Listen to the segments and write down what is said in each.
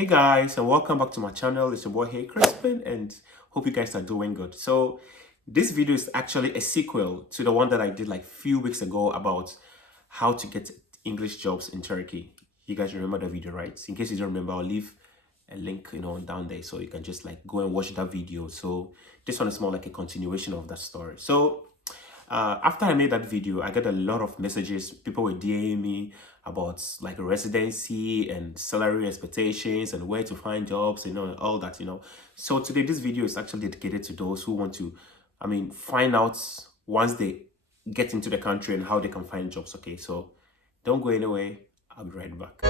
Hey guys, and welcome back to my channel. It's your boy Hey Crispin, and hope you guys are doing good. So this video is actually a sequel to the one that I did like few weeks ago about how to get English jobs in Turkey. You guys remember the video, right? In case you don't remember, I'll leave a link down there so you can just like go and watch that video. So this one is more like a continuation of that story. So after I made that video, I got a lot of messages. People were DMing me about like residency and salary expectations and where to find jobs, all that. So today, this video is actually dedicated to those who want to, find out once they get into the country and how they can find jobs. Okay, so don't go anywhere. I'll be right back.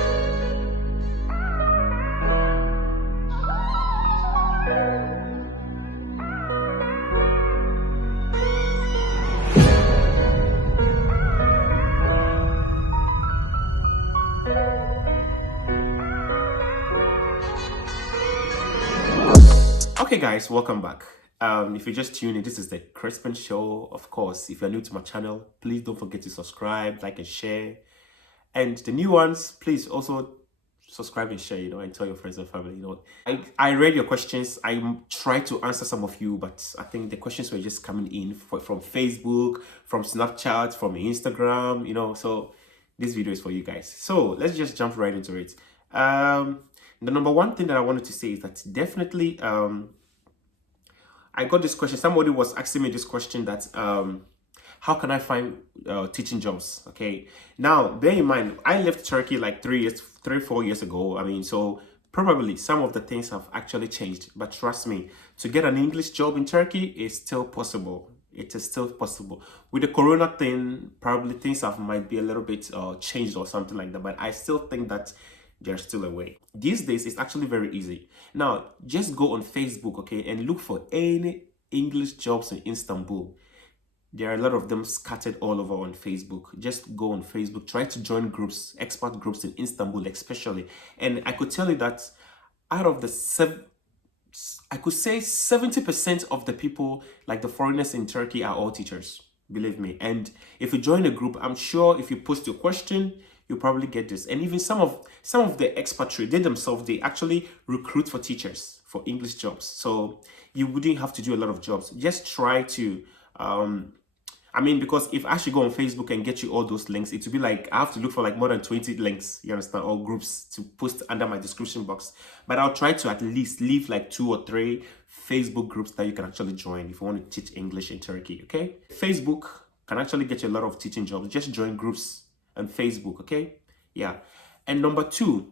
Okay guys, welcome back. If you just tuned in, this is the Crispin Show. Of course, if you're new to my channel, please don't forget to subscribe, like and share. And the new ones, please also subscribe and share, and tell your friends and family. I read your questions. I tried to answer some of you, but I think the questions were just coming in from Facebook, from Snapchat, from Instagram, so this video is for you guys. So let's just jump right into it. The number one thing that I wanted to say is that definitely I got this question. Somebody was asking me this question that how can I find teaching jobs? Okay, now bear in mind I left Turkey like 4 years ago. So probably some of the things have actually changed, but trust me, to get an English job in Turkey is still possible. It is still possible. With the corona thing, probably things might be a little bit changed or something like that, but I still think that there's still a way. These days, it's actually very easy. Now, just go on Facebook, okay, and look for any English jobs in Istanbul. There are a lot of them scattered all over on Facebook. Just go on Facebook, try to join groups, expert groups in Istanbul especially. And I could tell you that out of the I could say 70% of the people, like the foreigners in Turkey, are all teachers. Believe me. And if you join a group, I'm sure if you post your question, you probably get this. And even some of the expatriates, they actually recruit for teachers for English jobs. So you wouldn't have to do a lot of jobs. Just try to because if I should go on Facebook and get you all those links, it would be like I have to look for like more than 20 links, you understand, or groups to post under my description box. But I'll try to at least leave like 2 or 3 Facebook groups that you can actually join if you want to teach English in Turkey. Okay, Facebook can actually get you a lot of teaching jobs. Just join groups on Facebook. Okay, yeah. And number 2,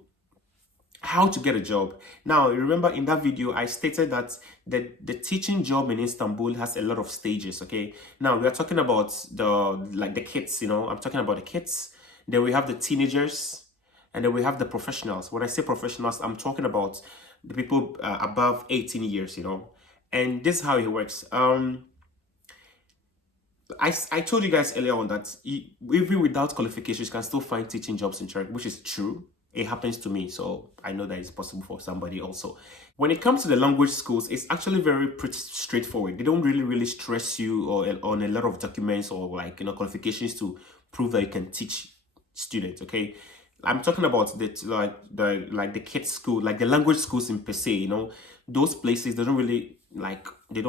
how to get a job. Now, remember in that video, I stated that the teaching job in Istanbul has a lot of stages, okay? Now, we are talking about the kids, I'm talking about the kids. Then we have the teenagers, and then we have the professionals. When I say professionals, I'm talking about the people above 18 years, And this is how it works. I told you guys earlier on that even without qualifications, you can still find teaching jobs in Turkey, which is true. It happens to me, so I know that it's possible for somebody also. When it comes to the language schools, it's actually pretty straightforward. They don't really stress you on a lot of documents or qualifications to prove that you can teach students. Okay, I'm talking about the kids school, like the language schools in per se. Those places they don't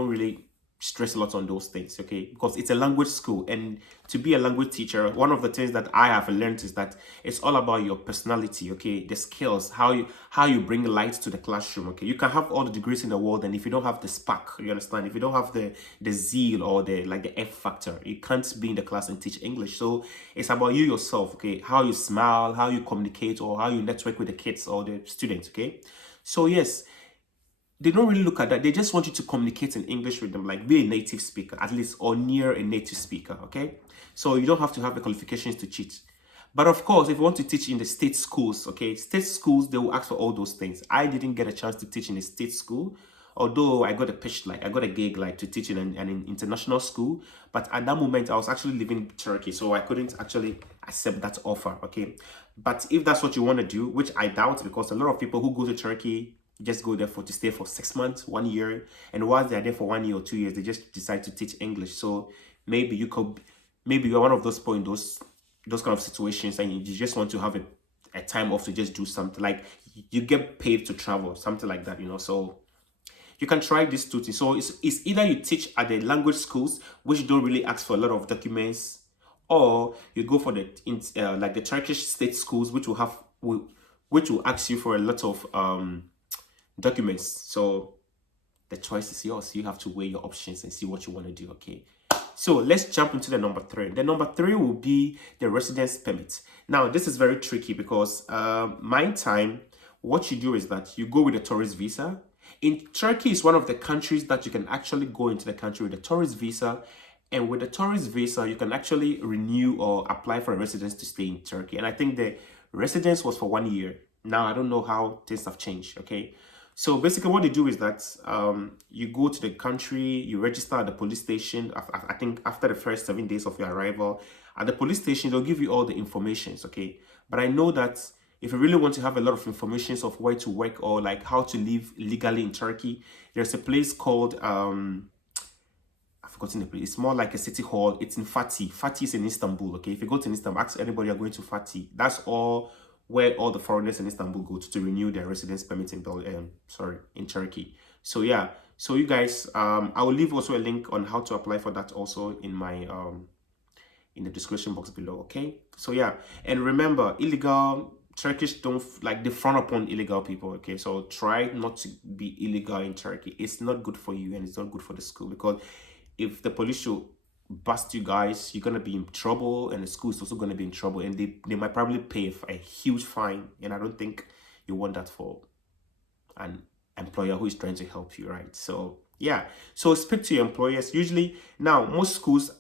really stress a lot on those things, okay, because it's a language school. And to be a language teacher, one of the things that I have learned is that it's all about your personality, okay, the skills, how you bring light to the classroom. Okay, you can have all the degrees in the world, and if you don't have the spark, you understand, if you don't have the zeal or the F factor, you can't be in the class and teach English. So it's about you yourself, okay, how you smile, how you communicate, or how you network with the kids or the students. Okay, so yes, they don't really look at that. They just want you to communicate in English with them, like be a native speaker, at least, or near a native speaker, okay? So you don't have to have the qualifications to teach. But of course, if you want to teach in the state schools, okay, state schools, they will ask for all those things. I didn't get a chance to teach in a state school, although I got a gig to teach in an international school. But at that moment, I was actually living in Turkey, so I couldn't actually accept that offer, okay? But if that's what you want to do, which I doubt, because a lot of people who go to Turkey just go there to stay for 6 months, 1 year, and while they're there for 1 year or 2 years, they just decide to teach English. So maybe you're one of those those kind of situations, and you just want to have a time off to just do something. Like you get paid to travel, something like that, So you can try these two things. So it's either you teach at the language schools, which don't really ask for a lot of documents, or you go for the like the Turkish state schools, which will ask you for a lot of documents. So the choice is yours. You have to weigh your options and see what you want to do. Okay. So let's jump into the number 3. The number 3 will be the residence permit. Now, this is very tricky because my time, what you do is that you go with a tourist visa. In Turkey is one of the countries that you can actually go into the country with a tourist visa. And with the tourist visa, you can actually renew or apply for a residence to stay in Turkey. And I think the residence was for 1 year. Now, I don't know how things have changed, okay? So basically what they do is that you go to the country, you register at the police station. I think after the first 7 days of your arrival at the police station, they'll give you all the informations, okay? But I know that if you really want to have a lot of information of where to work or like how to live legally in Turkey, there's a place called, I've forgotten the place. It's more like a city hall. It's in Fatih. Fatih is in Istanbul, okay? If you go to Istanbul, ask anybody you're going to Fatih. That's all where all the foreigners in Istanbul go to renew their residence permit in Turkey. So yeah, so you guys, I will leave also a link on how to apply for that also in my in the description box below. Okay, so yeah, and remember, illegal Turkish don't like, they frown upon illegal people. Okay, so try not to be illegal in Turkey. It's not good for you and it's not good for the school, because if the police should bust you guys, you're gonna be in trouble, and the school is also gonna be in trouble, and they might probably pay a huge fine, and I don't think you want that for an employer who is trying to help you, right? So yeah, so speak to your employers. Usually now most schools,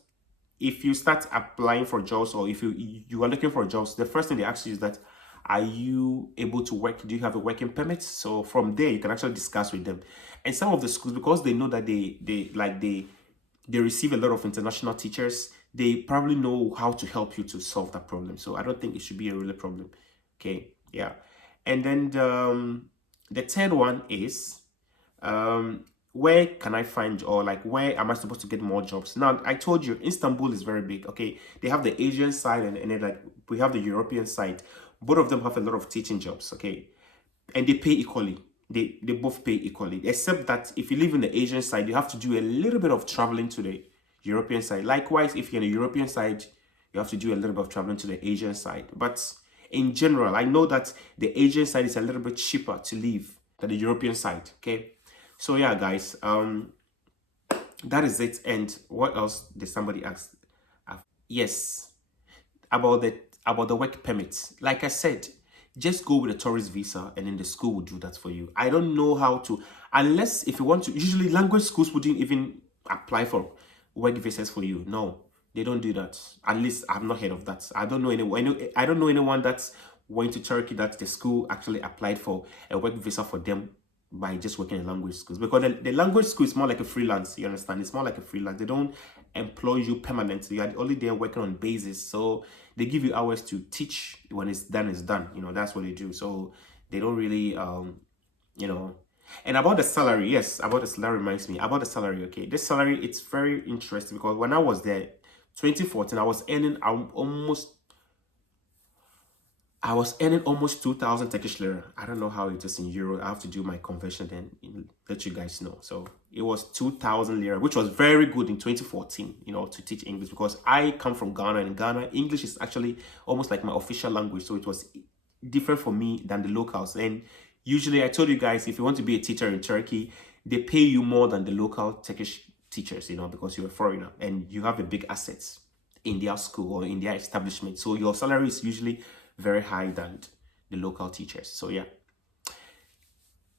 if you start applying for jobs, or if you are looking for jobs, the first thing they ask you is that, are you able to work? Do you have a working permit? So from there you can actually discuss with them. And some of the schools, because they know that they receive a lot of international teachers, they probably know how to help you to solve that problem. So I don't think it should be a real problem. Okay, yeah. And then the third one is, where can I find, or like, where am I supposed to get more jobs? Now, I told you, Istanbul is very big, okay? They have the Asian side and then like we have the European side. Both of them have a lot of teaching jobs, okay? And they pay equally. They both pay equally, except that if you live in the Asian side, you have to do a little bit of traveling to the European side. Likewise, if you're in the European side, you have to do a little bit of traveling to the Asian side. But in general, I know that the Asian side is a little bit cheaper to live than the European side, okay? So yeah, guys, that is it. And what else did somebody ask? Yes, about the work permits. Like I said, just go with a tourist visa, and then the school will do that for you. I don't know how to, unless if you want to. Usually language schools wouldn't even apply for work visas for you. No, they don't do that. At least I've not heard of that. I don't know anyone. I don't know anyone that's went to Turkey that the school actually applied for a work visa for them by just working in language schools, because the language school is more like a freelance. You understand? It's more like a freelance. They don't employ you permanently. You are only there working on basis. So they give you hours to teach. When it's done, it's done. That's what they do. So they don't really and about the salary, yes, about the salary reminds me about the salary. Okay, this salary, it's very interesting, because when I was there 2014, I was earning almost 2,000 Turkish lira. I don't know how it is in euro. I have to do my conversion then let you guys know. So it was 2,000 lira, which was very good in 2014, to teach English, because I come from Ghana, and in Ghana, English is actually almost like my official language. So it was different for me than the locals. And usually, I told you guys, if you want to be a teacher in Turkey, they pay you more than the local Turkish teachers, because you're a foreigner and you have a big assets in their school or in their establishment. So your salary is usually very high than the local teachers. So yeah,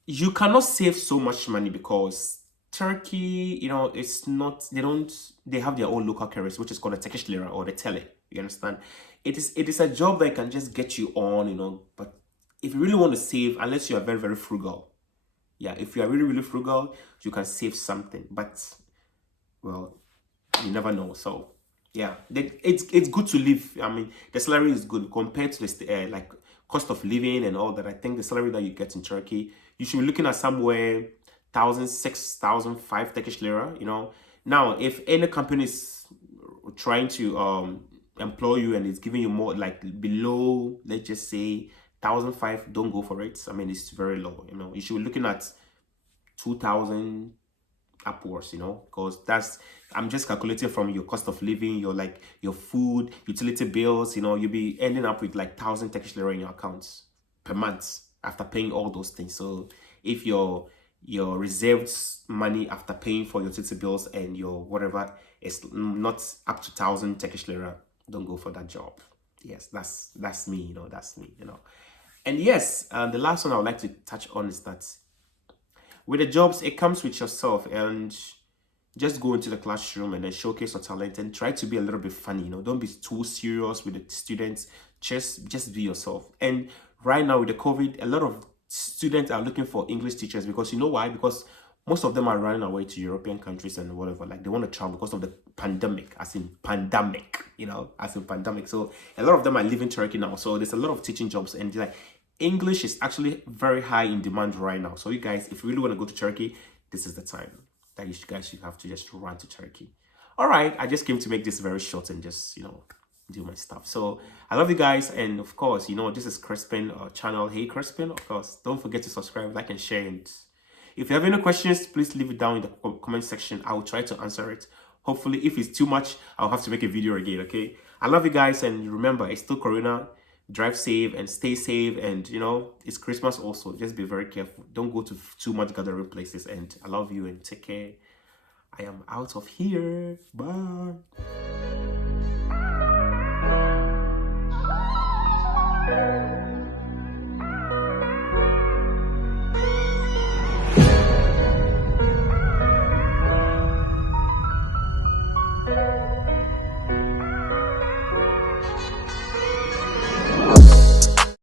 you cannot save so much money, because Turkey, it's not, they have their own local currency, which is called the Turkish lira or the tele. You understand? It is a job that can just get you on, but if you really want to save, unless you are very, very frugal, yeah, if you are really, really frugal, you can save something, but well, you never know. So yeah, it's good to live. I mean, the salary is good compared to the like cost of living and all that. I think the salary that you get in Turkey, you should be looking at somewhere 1,000, 6,000, 5 Turkish lira. Now, if any company is trying to employ you and it's giving you more, like below, let's just say 1,500, don't go for it. I mean, it's very low. You should be looking at 2,000 upwards, because I'm just calculating from your cost of living, your food, utility bills. You'll be ending up with like 1,000 Turkish lira in your accounts per month after paying all those things. So if your reserved money after paying for your utility bills and your whatever is not up to 1,000 Turkish lira, don't go for that job. Yes, that's me. That's me. And yes, the last one I would like to touch on is that with the jobs, it comes with yourself, and just go into the classroom and then showcase your talent and try to be a little bit funny. Don't be too serious with the students. Just be yourself. And right now with the COVID, a lot of students are looking for English teachers, because you know why? Because most of them are running away to European countries and whatever. Like, they want to travel because of the pandemic, as in pandemic. So a lot of them are leaving Turkey now. So there's a lot of teaching jobs, and like, English is actually very high in demand right now. So you guys, if you really want to go to Turkey, this is the time that you guys should have to just run to Turkey. All right, I just came to make this very short and just, do my stuff. So I love you guys. And of course, this is Crispin channel. Hey Crispin, of course, don't forget to subscribe, like, and share. And if you have any questions, please leave it down in the comment section. I will try to answer it. Hopefully, if it's too much, I'll have to make a video again, okay? I love you guys, and remember, it's still Corona. Drive safe and stay safe, and it's Christmas also. Just be very careful. Don't go to too much gathering places, and I love you, and take care. I am out of here. Bye.